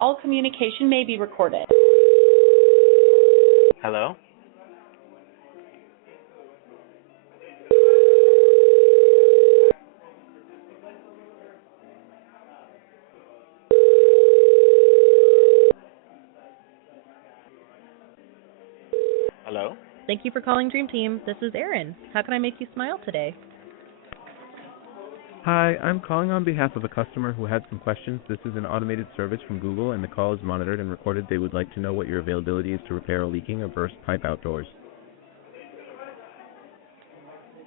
All communication may be recorded. Hello? Hello? Thank you for calling Dream Team. This is Erin. How can I make you smile today? Hi, I'm calling on behalf of a customer who had some questions. This is an automated service from Google, and the call is monitored and recorded. They would like to know what your availability is to repair a leaking or burst pipe outdoors.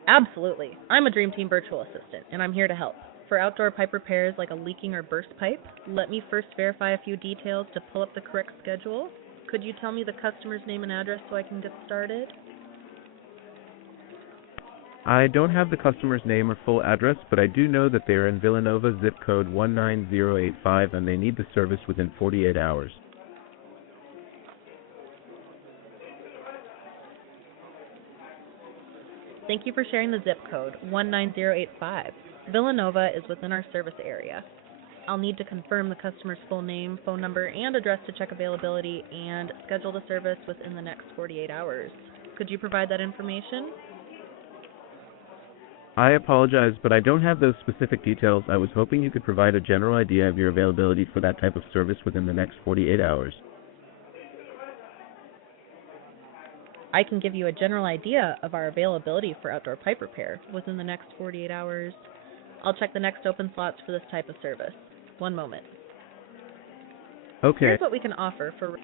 Absolutely. I'm a Dream Team virtual assistant, and I'm here to help. For outdoor pipe repairs like a leaking or burst pipe, let me first verify a few details to pull up the correct schedule. Could you tell me the customer's name and address so I can get started? I don't have the customer's name or full address, but I do know that they are in Villanova, zip code 19085, and they need the service within 48 hours. Thank you for sharing the zip code, 19085. Villanova is within our service area. I'll need to confirm the customer's full name, phone number, and address to check availability and schedule the service within the next 48 hours. Could you provide that information? I apologize, but I don't have those specific details. I was hoping you could provide a general idea of your availability for that type of service within the next 48 hours. I can give you a general idea of our availability for outdoor pipe repair within the next 48 hours. I'll check the next open slots for this type of service. One moment. Okay. Here's what we can offer for...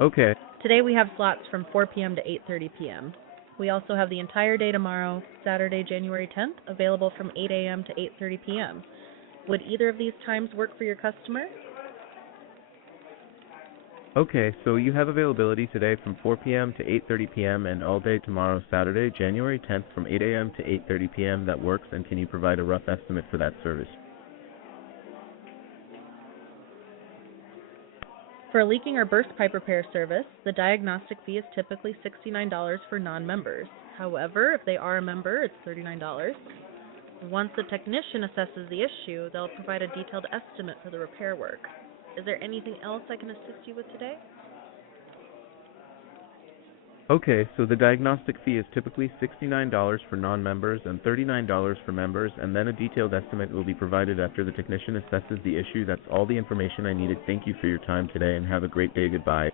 Okay. Today we have slots from 4 p.m. to 8:30 p.m. We also have the entire day tomorrow, Saturday, January 10th, available from 8 a.m. to 8:30 p.m. Would either of these times work for your customer? Okay, so you have availability today from 4 p.m. to 8:30 p.m. and all day tomorrow, Saturday, January 10th, from 8 a.m. to 8:30 p.m. That works, and can you provide a rough estimate for that service? For a leaking or burst pipe repair service, the diagnostic fee is typically $69 for non-members. However, if they are a member, it's $39. Once the technician assesses the issue, they'll provide a detailed estimate for the repair work. Is there anything else I can assist you with today? Okay, so the diagnostic fee is typically $69 for non-members and $39 for members, and then a detailed estimate will be provided after the technician assesses the issue. That's all the information I needed. Thank you for your time today, and have a great day. Goodbye.